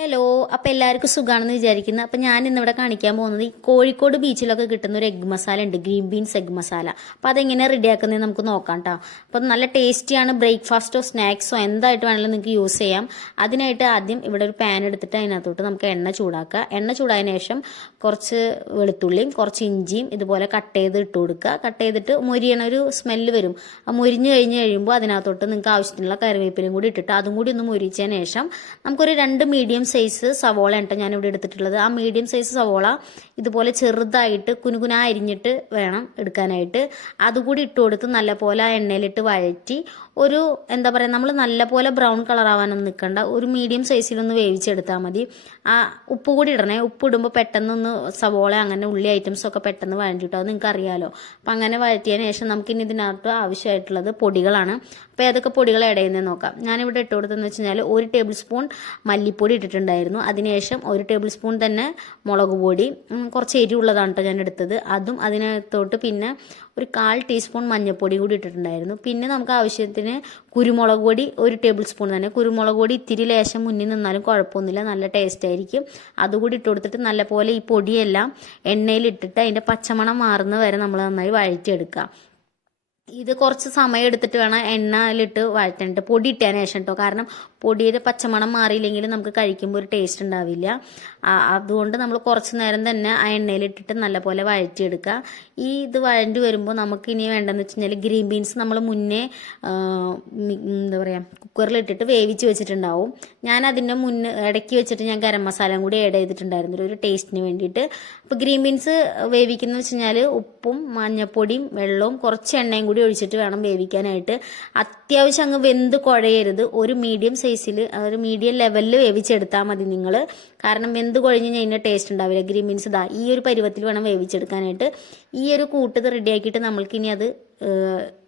Hello, അപ്പോൾ എല്ലാവർക്കും സുഖമാണെന്ന് വിചാരിക്കുന്നു. അപ്പോൾ ഞാൻ ഇന്നിവിടെ കാണിക്കാൻ പോകുന്നത് ഈ കോഴിക്കോട് ബീച്ചിലൊക്കെ കിട്ടുന്ന ഒരു എഗ് മസാല ഉണ്ട്, ഗ്രീൻ ബീൻസ് എഗ് മസാല. അപ്പോൾ അതെങ്ങനെ റെഡിയാക്കുന്നത് നമുക്ക് നോക്കാം കേട്ടോ. അപ്പോൾ നല്ല ടേസ്റ്റിയാണ്. ബ്രേക്ക്ഫാസ്റ്റോ സ്നാക്സോ എന്തായിട്ട് വേണമെങ്കിലും നിങ്ങൾക്ക് യൂസ് ചെയ്യാം. അതിനായിട്ട് ആദ്യം ഇവിടെ ഒരു പാൻ എടുത്തിട്ട് അതിനകത്തോട്ട് നമുക്ക് എണ്ണ ചൂടാക്കുക. എണ്ണ ചൂടായതിനു ശേഷം കുറച്ച് വെളുത്തുള്ളിയും കുറച്ച് ഇഞ്ചിയും ഇതുപോലെ കട്ട് ചെയ്ത് ഇട്ട് കൊടുക്കുക. കട്ട് ചെയ്തിട്ട് മൊരിയണ ഒരു സ്മെല്ല് വരും. ആ മൊരിഞ്ഞ് കഴിയുമ്പോൾ അതിനകത്തോട്ട് നിങ്ങൾക്ക് ആവശ്യത്തിനുള്ള കറിവേപ്പിലയും കൂടി ഇട്ടിട്ട് അതും കൂടി ഒന്ന് മൊരിച്ചതിന് ശേഷം നമുക്കൊരു 2 മീഡിയം സൈസ് സവോള ഉണ്ട് ഞാനിവിടെ എടുത്തിട്ടുള്ളത്. ആ മീഡിയം സൈസ് സവോള ഇതുപോലെ ചെറുതായിട്ട് കുനുകുന അരിഞ്ഞിട്ട് വേണം എടുക്കാനായിട്ട്. അതുകൂടി ഇട്ട് കൊടുത്ത് നല്ലപോലെ ആ എണ്ണയിലിട്ട് വഴറ്റി ഒരു എന്താ പറയുക, നമ്മൾ നല്ലപോലെ ബ്രൗൺ കളർ ആവാനൊന്നും നിൽക്കണ്ട, ഒരു മീഡിയം സൈസിലൊന്ന് വേവിച്ചെടുത്താൽ മതി. ആ ഉപ്പ് കൂടി ഇടണേ. ഉപ്പ് ഇടുമ്പോൾ പെട്ടെന്നൊന്ന് സവോള അങ്ങനെ ഉള്ളി ഐറ്റംസൊക്കെ പെട്ടെന്ന് വഴറ്റിട്ടോ, അത് നിങ്ങൾക്ക് അറിയാലോ. അപ്പം അങ്ങനെ വഴറ്റിയതിന് ശേഷം നമുക്കിനി ഇതിനകത്ത് ആവശ്യമായിട്ടുള്ളത് പൊടികളാണ്. അപ്പോൾ ഏതൊക്കെ പൊടികൾ ആഡ് ചെയ്യുന്നത് നോക്കാം. ഞാനിവിടെ ഇട്ട് കൊടുത്തതെന്ന് വെച്ച് കഴിഞ്ഞാൽ 1 ടേബിൾ സ്പൂൺ മല്ലിപ്പൊടി ഇട്ടിട്ടുണ്ടായിരുന്നു. അതിനുശേഷം 1 ടേബിൾ സ്പൂൺ തന്നെ മുളക് പൊടി, കുറച്ച് എരിവുള്ളതാണ് കേട്ടോ ഞാൻ എടുത്തത്. അതും അതിനകത്തോട്ട് പിന്നെ ഒരു 1/4 ടീസ്പൂൺ മഞ്ഞൾപ്പൊടി കൂടി ഇട്ടിട്ടുണ്ടായിരുന്നു. പിന്നെ നമുക്ക് ആവശ്യത്തിന് കുരുമുളക് പൊടി 1 ടേബിൾ സ്പൂൺ തന്നെ. കുരുമുളക് പൊടി ഇത്തിരി ലേശം മുന്നിൽ നിന്നാലും കുഴപ്പമൊന്നുമില്ല, നല്ല ടേസ്റ്റ് ആയിരിക്കും. അതുകൂടി ഇട്ട് കൊടുത്തിട്ട് നല്ലപോലെ ഈ പൊടിയെല്ലാം എണ്ണയിലിട്ടിട്ട് അതിൻ്റെ പച്ചമണം മാറുന്ന വരെ നമ്മൾ നന്നായി വഴറ്റിയെടുക്കുക. ഇത് കുറച്ച് സമയം എടുത്തിട്ട് വേണം എണ്ണയിലിട്ട് വഴറ്റാനായിട്ട്, പൊടി ഇട്ടതിന് ശേഷം കേട്ടോ. കാരണം പൊടിയുടെ പച്ചമണം മാറിയില്ലെങ്കിൽ നമുക്ക് കഴിക്കുമ്പോൾ ഒരു ടേസ്റ്റ് ഉണ്ടാവില്ല. അതുകൊണ്ട് നമ്മൾ കുറച്ച് നേരം തന്നെ ആ എണ്ണയിലിട്ടിട്ട് നല്ലപോലെ വഴറ്റിയെടുക്കുക. ഇത് വഴണ്ടി വരുമ്പോൾ നമുക്ക് ഇനി വേണ്ടതെന്ന് വെച്ച് കഴിഞ്ഞാൽ ഗ്രീൻ ബീൻസ് നമ്മൾ മുന്നേ എന്താ പറയുക കുക്കറിലിട്ടിട്ട് വേവിച്ച് വെച്ചിട്ടുണ്ടാവും. ഞാൻ അതിൻ്റെ ഇടയ്ക്ക് വെച്ചിട്ട് ഞാൻ ഗരം മസാലയും കൂടി ആഡ് ചെയ്തിട്ടുണ്ടായിരുന്നു ഒരു ടേസ്റ്റിന് വേണ്ടിയിട്ട്. അപ്പോൾ ഗ്രീൻ ബീൻസ് വേവിക്കുന്നത് വെച്ച് കഴിഞ്ഞാൽ ഉപ്പും മഞ്ഞൾപ്പൊടിയും വെള്ളവും കുറച്ച് എണ്ണയും കൂടി ഒഴിച്ചിട്ട് വേണം വേവിക്കാനായിട്ട്. അത്യാവശ്യം അങ്ങ് വെന്ത് കുഴയരുത്. ഒരു മീഡിയം സൈസിൽ, ഒരു മീഡിയം ലെവലിൽ വേവിച്ചെടുത്താൽ മതി നിങ്ങൾ. കാരണം വെന്ത് കുഴഞ്ഞ് കഴിഞ്ഞാൽ ടേസ്റ്റ് ഉണ്ടാവില്ല. ഗ്രീൻ ബീൻസ് ഈ ഒരു പരുവത്തിൽ വേണം വേവിച്ചെടുക്കാനായിട്ട്. ഈ ഒരു കൂട്ട് റെഡിയാക്കിയിട്ട് നമ്മൾക്കിനി അത്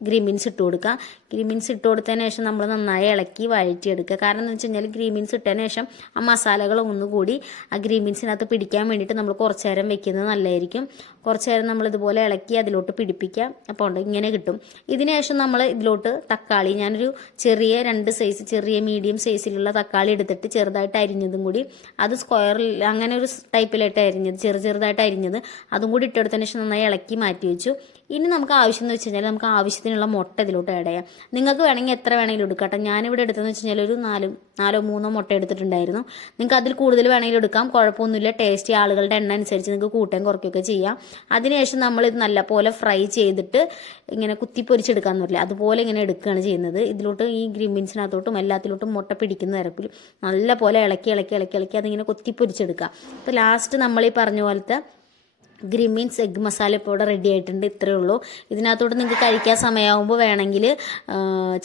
ഗ്രീൻ ബീൻസ് ഇട്ട് കൊടുക്കുക. ഗ്രീൻ ബീൻസ് ഇട്ട് കൊടുത്തതിന് ശേഷം നമ്മൾ നന്നായി ഇളക്കി വഴറ്റിയെടുക്കുക. കാരണം എന്ന് വെച്ച് കഴിഞ്ഞാൽ ഗ്രീൻ ബീൻസ് ഇട്ടതിന് ശേഷം ആ മസാലകൾ ഒന്നുകൂടി ആ ഗ്രീൻ ബീൻസിനകത്ത് പിടിക്കാൻ വേണ്ടിയിട്ട് നമ്മൾ കുറച്ച് നേരം വെക്കുന്നത് നല്ലതായിരിക്കും. കുറച്ച് നേരം നമ്മൾ ഇതുപോലെ ഇളക്കി അതിലോട്ട് പിടിപ്പിക്കുക. അപ്പോൾ ഉണ്ട് ഇങ്ങനെ കിട്ടും. ഇതിന് ശേഷം നമ്മൾ ഇതിലോട്ട് തക്കാളി, ഞാനൊരു ചെറിയ 2 സൈസ് ചെറിയ മീഡിയം സൈസിലുള്ള തക്കാളി എടുത്തിട്ട് ചെറുതായിട്ട് അരിഞ്ഞതും കൂടി, അത് സ്ക്വയറിൽ അങ്ങനെ ഒരു ടൈപ്പിലായിട്ട് അരിഞ്ഞത്, ചെറുതായിട്ട് അരിഞ്ഞത്, അതും കൂടി ഇട്ടെടുത്തതിന് ശേഷം നന്നായി ഇളക്കി മാറ്റി വെച്ചു. ഇനി നമുക്ക് ആവശ്യം എന്ന് വെച്ച് കഴിഞ്ഞാൽ നമുക്ക് ആവശ്യത്തിനുള്ള മുട്ട ഇതിലോട്ട് ആഡ് ചെയ്യാം. നിങ്ങൾക്ക് വേണമെങ്കിൽ എത്ര വേണമെങ്കിലും എടുക്കാം. ഞാനിവിടെ എടുത്തതെന്ന് വെച്ച് കഴിഞ്ഞാൽ ഒരു 4-3 മുട്ട എടുത്തിട്ടുണ്ടായിരുന്നു. നിങ്ങൾക്ക് അതിൽ കൂടുതൽ വേണമെങ്കിലും എടുക്കാം, കുഴപ്പമൊന്നുമില്ല. ടേസ്റ്റ് ആളുകളുടെ എണ്ണ അനുസരിച്ച് നിങ്ങൾക്ക് കൂട്ടുകയും കുറയ്ക്കുകയൊക്കെ ചെയ്യാം. അതിനുശേഷം നമ്മളിത് നല്ലപോലെ ഫ്രൈ ചെയ്തിട്ട് ഇങ്ങനെ കുത്തിപ്പൊരിച്ചെടുക്കാന്ന് പറയില്ല, അതുപോലെ ഇങ്ങനെ എടുക്കുകയാണ് ചെയ്യുന്നത്. ഇതിലോട്ട് ഈ ഗ്രീൻ ബീൻസിനകത്തോട്ടും എല്ലാത്തിലോട്ടും മുട്ട പിടിക്കുന്ന തരത്തിൽ നല്ലപോലെ ഇളക്കി അതിങ്ങനെ കുത്തിപ്പൊരിച്ചെടുക്കുക. അപ്പോൾ ലാസ്റ്റ് നമ്മൾ ഈ പറഞ്ഞ പോലത്തെ ഗ്രീൻ ബീൻസ് എഗ് മസാല ഇപ്പോൾ ഇവിടെ റെഡി ആയിട്ടുണ്ട്. ഇത്രയേ ഉള്ളൂ. ഇതിനകത്തോട്ട് നിങ്ങൾക്ക് കഴിക്കാൻ സമയമാകുമ്പോൾ വേണമെങ്കിൽ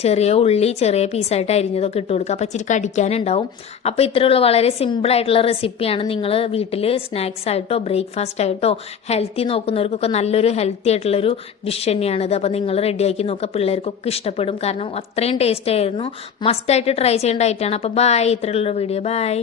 ചെറിയ ഉള്ളി ചെറിയ പീസായിട്ട് അരിഞ്ഞതൊക്കെ ഇട്ട് കൊടുക്കുക. അപ്പോൾ ഇച്ചിരി കടിക്കാനുണ്ടാവും. അപ്പോൾ ഇത്രയുള്ള വളരെ സിമ്പിളായിട്ടുള്ള റെസിപ്പിയാണ്. നിങ്ങൾ വീട്ടിൽ സ്നാക്സ് ആയിട്ടോ ബ്രേക്ക്ഫാസ്റ്റ് ആയിട്ടോ ഹെൽത്തി നോക്കുന്നവർക്കൊക്കെ നല്ലൊരു ഹെൽത്തി ആയിട്ടുള്ളൊരു ഡിഷ് തന്നെയാണിത്. അപ്പോൾ നിങ്ങൾ റെഡിയാക്കി നോക്കുക, പിള്ളേർക്കൊക്കെ ഇഷ്ടപ്പെടും. കാരണം അത്രയും ടേസ്റ്റ് ആയിരുന്നു. മസ്റ്റായിട്ട് ട്രൈ ചെയ്യേണ്ട ഐറ്റമാണ്. അപ്പോൾ ബൈ. ഇത്രയുള്ള വീഡിയോ ബൈ.